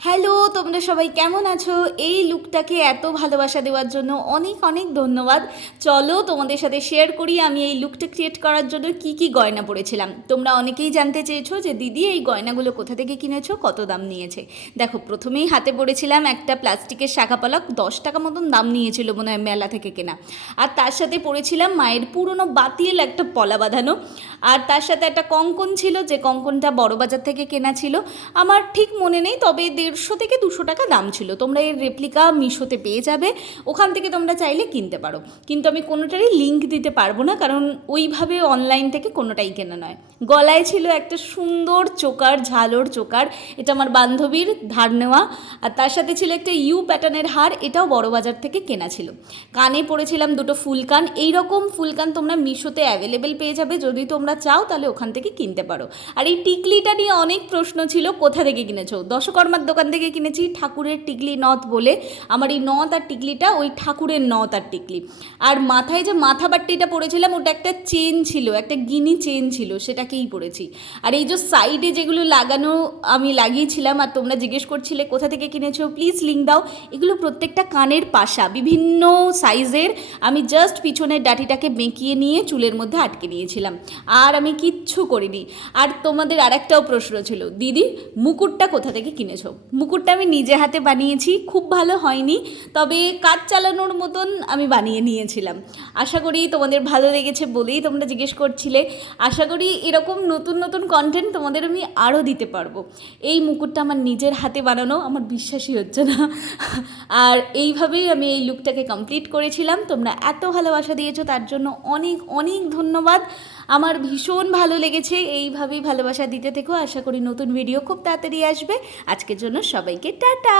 Hello, তোমরা সবাই কেমন আছো? এই লুকটাকে এত ভালোবাসা দেওয়ার জন্য অনেক অনেক ধন্যবাদ। চলো তোমাদের সাথে শেয়ার করি আমি এই লুকটা ক্রিয়েট করার জন্য কি কি গয়না পরেছিলাম। তোমরা অনেকেই জানতে চেয়েছো যে দিদি এই গয়নাগুলো কোথা থেকে কিনেছো, কত দাম নিয়েছে। দেখো, প্রথমেই হাতে পরেছিলাম একটা প্লাস্টিকের শাঁখাপলা, 10 টাকা মতন দাম নিয়েছিল মনে হয়, মেলা থেকে কেনা। আর তার সাথে পরেছিলাম মায়ের পুরনো বাতিল একটা পলা বাঁধানো, আর তার সাথে একটা কঙ্কন ছিল, যে কঙ্কনটা বড়বাজার থেকে কেনা ছিল। আমার ঠিক মনে নেই, তবে 150 থেকে 200 টাকা দাম ছিল। তোমরা এর রেপ্লিকা মিশোতে পেয়ে যাবে, ওখান থেকে তোমরা চাইলে কিনতে পারো। কিন্তু আমি কোনোটারই লিঙ্ক দিতে পারবো না, কারণ ওইভাবে অনলাইন থেকে কোনোটাই কেনা নয়। গলায় ছিল একটা সুন্দর চোকার, ঝালোর চোকার, এটা আমার বান্ধবীর ধার নেওয়া। আর তার সাথে ছিল একটা ইউ প্যাটার্নের হার, এটাও বড়বাজার থেকে কেনা ছিল। কানে পরেছিলাম দুটো ফুলকান। এইরকম ফুলকান তোমরা মিশোতে অ্যাভেলেবেল পেয়ে যাবে, যদি তোমরা চাও তাহলে ওখান থেকে কিনতে পারো। আর এই টিকলিটা নিয়ে অনেক প্রশ্ন ছিল, কোথা থেকে কিনেছো? দশকর্মার দোকান থেকে কিনেছি, ঠাকুরের টিকলি নথ বলে। আমার এই নথ আর টিকলিটা ওই ঠাকুরের নথ আর টিকলি। আর মাথায় যে মাথা বাট্টিটা পরেছিলাম, ওটা একটা চেন ছিল, একটা গিনি চেন ছিল, সেটাকেই পরেছি। আর এই যে সাইডে যেগুলো লাগানো আমি লাগিয়েছিলাম, আর তোমরা জিজ্ঞেস করছিলে কোথা থেকে কিনেছো, প্লিজ লিঙ্ক দাও। এগুলো প্রত্যেকটা কানের পাশা, বিভিন্ন সাইজের। আমি জাস্ট পিছনের ডাটিটাকে বেঁকিয়ে নিয়ে চুলের মধ্যে আটকে নিয়েছিলাম, আর আমি কিচ্ছু করিনি। আর তোমাদের আরেকটাও প্রশ্ন ছিল, দিদি মুকুটটা কোথা থেকে কিনেছো? মুকুটটা আমি নিজে হাতে বানিয়েছি, খুব ভালো হয়নি, তবে কাজ চালানোর মতন আমি বানিয়ে নিয়েছিলাম। আশা করি তোমাদের ভালো লেগেছে বলেই তোমরা জিজ্ঞেস করছিলে। আশা করি এরকম নতুন নতুন কন্টেন্ট তোমাদের আমি আরও দিতে পারবো। এই মুকুটটা আমার নিজের হাতে বানানো, আমার বিশ্বাসই হচ্ছে না। আর এইভাবেই আমি এই লুকটাকে কমপ্লিট করেছিলাম। তোমরা এত ভালোবাসা দিয়েছো, তার জন্য অনেক অনেক ধন্যবাদ। আমার ভীষণ ভালো লেগেছে, এইভাবেই ভালোবাসা দিতে থেকো। আশা করি নতুন ভিডিও খুব তাড়াতাড়ি আসবে। আজকের জন্য সবাইকে টাটা।